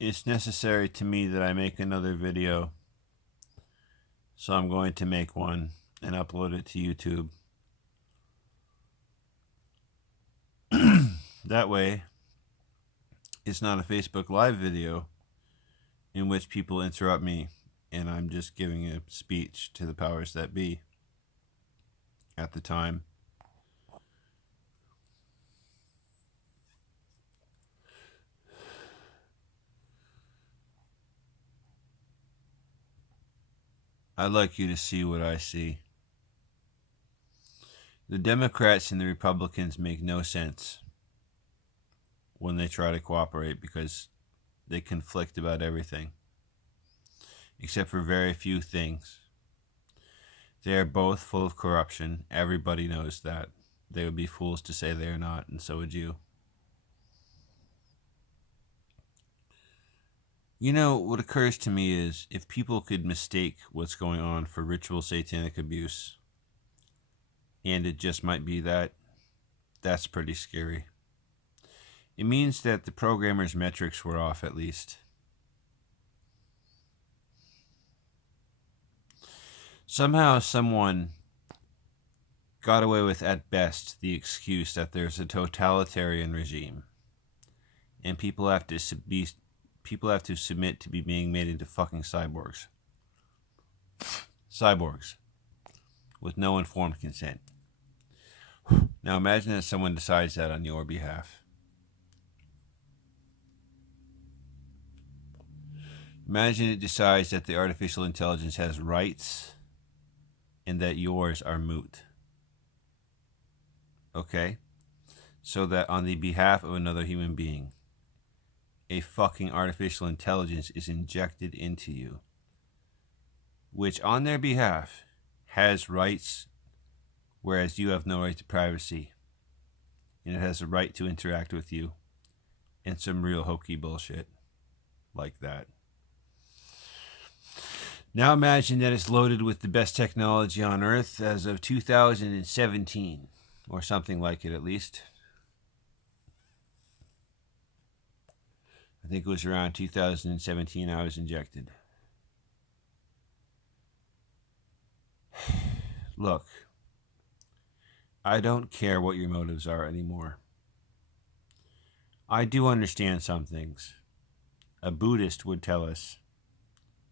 It's necessary to me that I make another video, so I'm going to make one and upload it to YouTube. That way, it's not a Facebook Live video in which people interrupt me and I'm just giving a speech to the powers that be at the time. I'd like you to see what I see. The Democrats and the Republicans make no sense when they try to cooperate because they conflict about everything, except for very few things. They are both full of corruption. Everybody knows that. They would be fools to say they are not, and so would you. You know, what occurs to me is if people could mistake what's going on for ritual satanic abuse, and it just might be that, that's pretty scary. It means that the programmer's metrics were off at least. Somehow someone got away with, at best, the excuse that there's a totalitarian regime, and people have to submit to be being made into fucking cyborgs. Cyborgs. With no informed consent. Now imagine that someone decides that on your behalf. Imagine it decides that the artificial intelligence has rights and that yours are moot. Okay? So that on the behalf of another human being, a fucking artificial intelligence is injected into you, which on their behalf has rights, whereas you have no right to privacy, and it has a right to interact with you, and some real hokey bullshit like that. Now imagine that it's loaded with the best technology on Earth as of 2017, or something like it at least. I think it was around 2017 I was injected. Look, I don't care what your motives are anymore. I do understand some things. A Buddhist would tell us,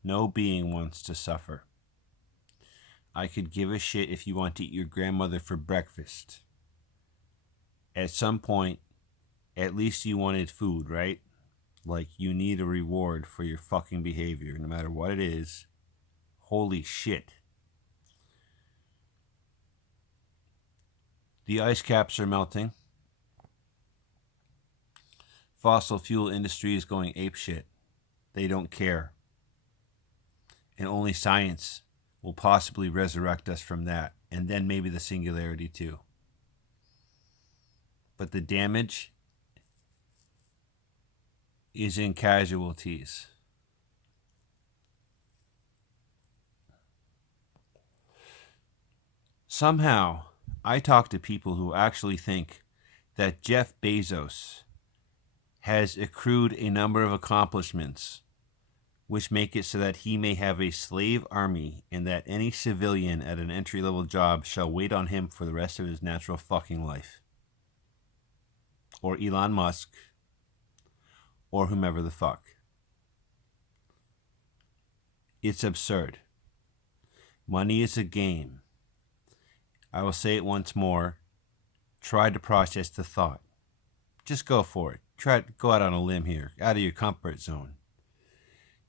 no being wants to suffer. I could give a shit if you want to eat your grandmother for breakfast. At some point, at least you wanted food, right? Like, you need a reward for your fucking behavior, no matter what it is. Holy shit. The ice caps are melting. Fossil fuel industry is going apeshit. They don't care. And only science will possibly resurrect us from that. And then maybe the singularity too. But the damage is in casualties. Somehow, I talk to people who actually think that Jeff Bezos has accrued a number of accomplishments which make it so that he may have a slave army and that any civilian at an entry-level job shall wait on him for the rest of his natural fucking life. Or Elon Musk, or whomever the fuck. It's absurd. Money is a game. I will say it once more. Try to process the thought. Just go for it. Try to go out on a limb here, out of your comfort zone.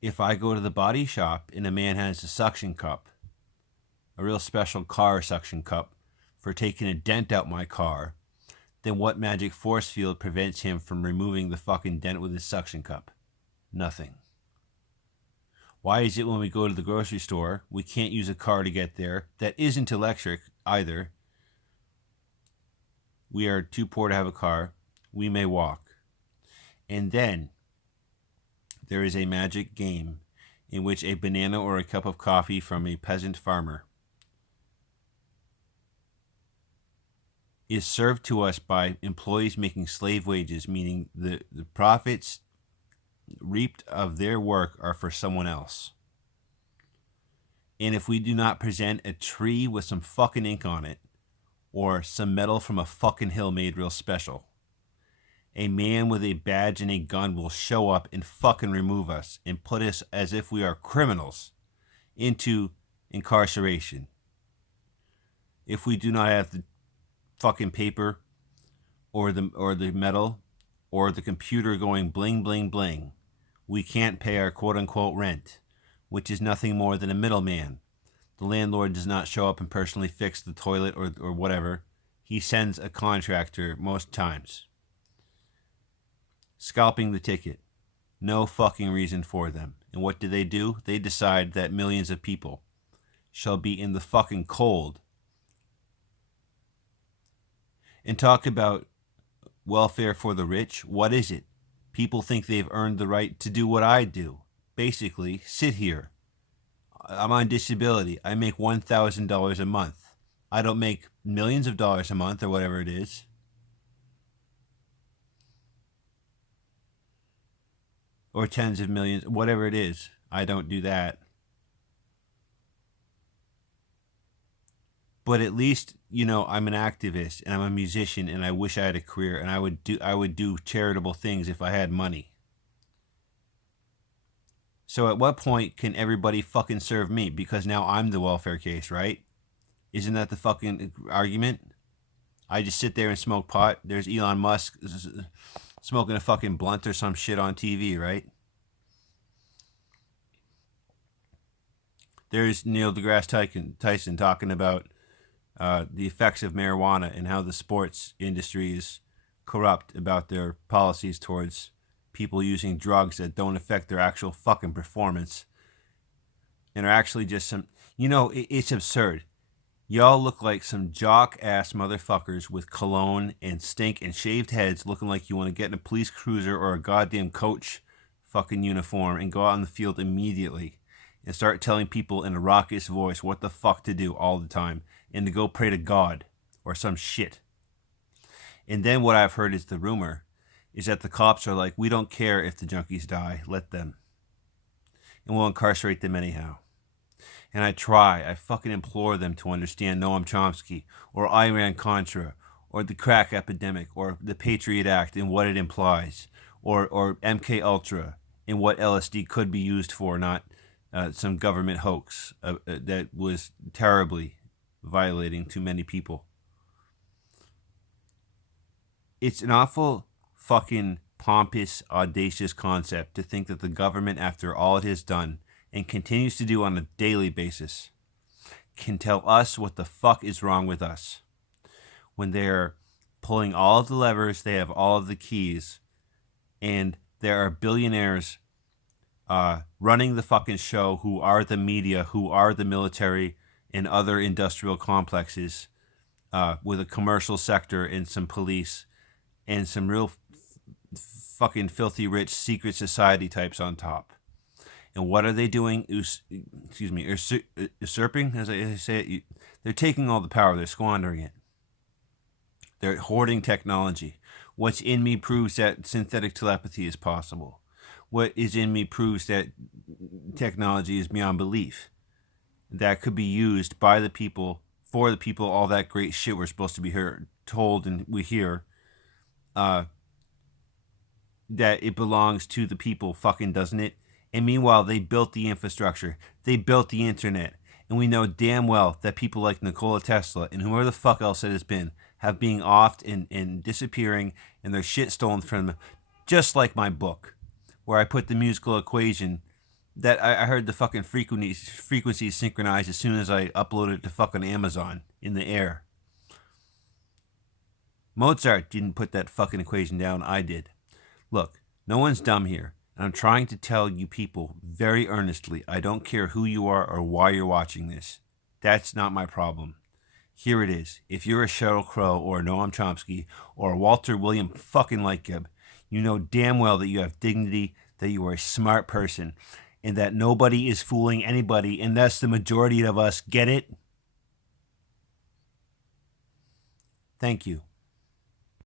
If I go to the body shop and a man has a suction cup, a real special car suction cup, for taking a dent out my car, then what magic force field prevents him from removing the fucking dent with his suction cup? Nothing. Why is it when we go to the grocery store, we can't use a car to get there that isn't electric either? We are too poor to have a car. We may walk. And then there is a magic game in which a banana or a cup of coffee from a peasant farmer is served to us by employees making slave wages, meaning the profits reaped of their work are for someone else. And if we do not present a tree with some fucking ink on it, or some metal from a fucking hill made real special, a man with a badge and a gun will show up and fucking remove us and put us, as if we are criminals, into incarceration. If we do not have the fucking paper or the metal or the computer going bling bling bling, we can't pay our quote unquote rent, which is nothing more than a middleman. The landlord does not show up and personally fix the toilet or whatever. He sends a contractor most times. Scalping the ticket. No fucking reason for them. And what do? They decide that millions of people shall be in the fucking cold. And talk about welfare for the rich. What is it? People think they've earned the right to do what I do. Basically, sit here. I'm on disability. I make $1,000 a month. I don't make millions of dollars a month or whatever it is. Or tens of millions, whatever it is. I don't do that. But at least, I'm an activist and I'm a musician and I wish I had a career and I would do charitable things if I had money. So at what point can everybody fucking serve me? Because now I'm the welfare case, right? Isn't that the fucking argument? I just sit there and smoke pot. There's Elon Musk smoking a fucking blunt or some shit on TV, right? There's Neil deGrasse Tyson talking about the effects of marijuana and how the sports industry is corrupt about their policies towards people using drugs that don't affect their actual fucking performance and are actually just some, it's absurd. Y'all look like some jock-ass motherfuckers with cologne and stink and shaved heads looking like you want to get in a police cruiser or a goddamn coach fucking uniform and go out on the field immediately and start telling people in a raucous voice what the fuck to do all the time and to go pray to God or some shit. And then what I've heard is the rumor is that the cops are like, we don't care if the junkies die, let them. And we'll incarcerate them anyhow. And I fucking implore them to understand Noam Chomsky or Iran-Contra or the crack epidemic or the Patriot Act and what it implies or MK Ultra and what LSD could be used for, not some government hoax that was terribly violating too many people. It's an awful fucking pompous, audacious concept to think that the government, after all it has done and continues to do on a daily basis, can tell us what the fuck is wrong with us when they're pulling all of the levers, they have all of the keys, and there are billionaires running the fucking show who are the media, who are the military and other industrial complexes, with a commercial sector and some police and some real fucking filthy rich secret society types on top. And what are they doing? Usurping, as I say it. They're taking all the power. They're squandering it. They're hoarding technology. What's in me proves that synthetic telepathy is possible. What is in me proves that technology is beyond belief. That could be used by the people, for the people, all that great shit we're supposed to be told and we hear. That it belongs to the people, fucking doesn't it? And meanwhile, they built the infrastructure. They built the internet. And we know damn well that people like Nikola Tesla and whoever the fuck else it has been have been offed and disappearing and their shit stolen from them. Just like my book, where I put the musical equation that I heard the fucking frequencies synchronized as soon as I uploaded it to fucking Amazon in the air. Mozart didn't put that fucking equation down. I did. Look, no one's dumb here. And I'm trying to tell you people very earnestly, I don't care who you are or why you're watching this. That's not my problem. Here it is. If you're a Sheryl Crow or a Noam Chomsky or a Walter William fucking Lightgeb, you know damn well that you have dignity, that you are a smart person, and that nobody is fooling anybody, and that's the majority of us. Get it? Thank you.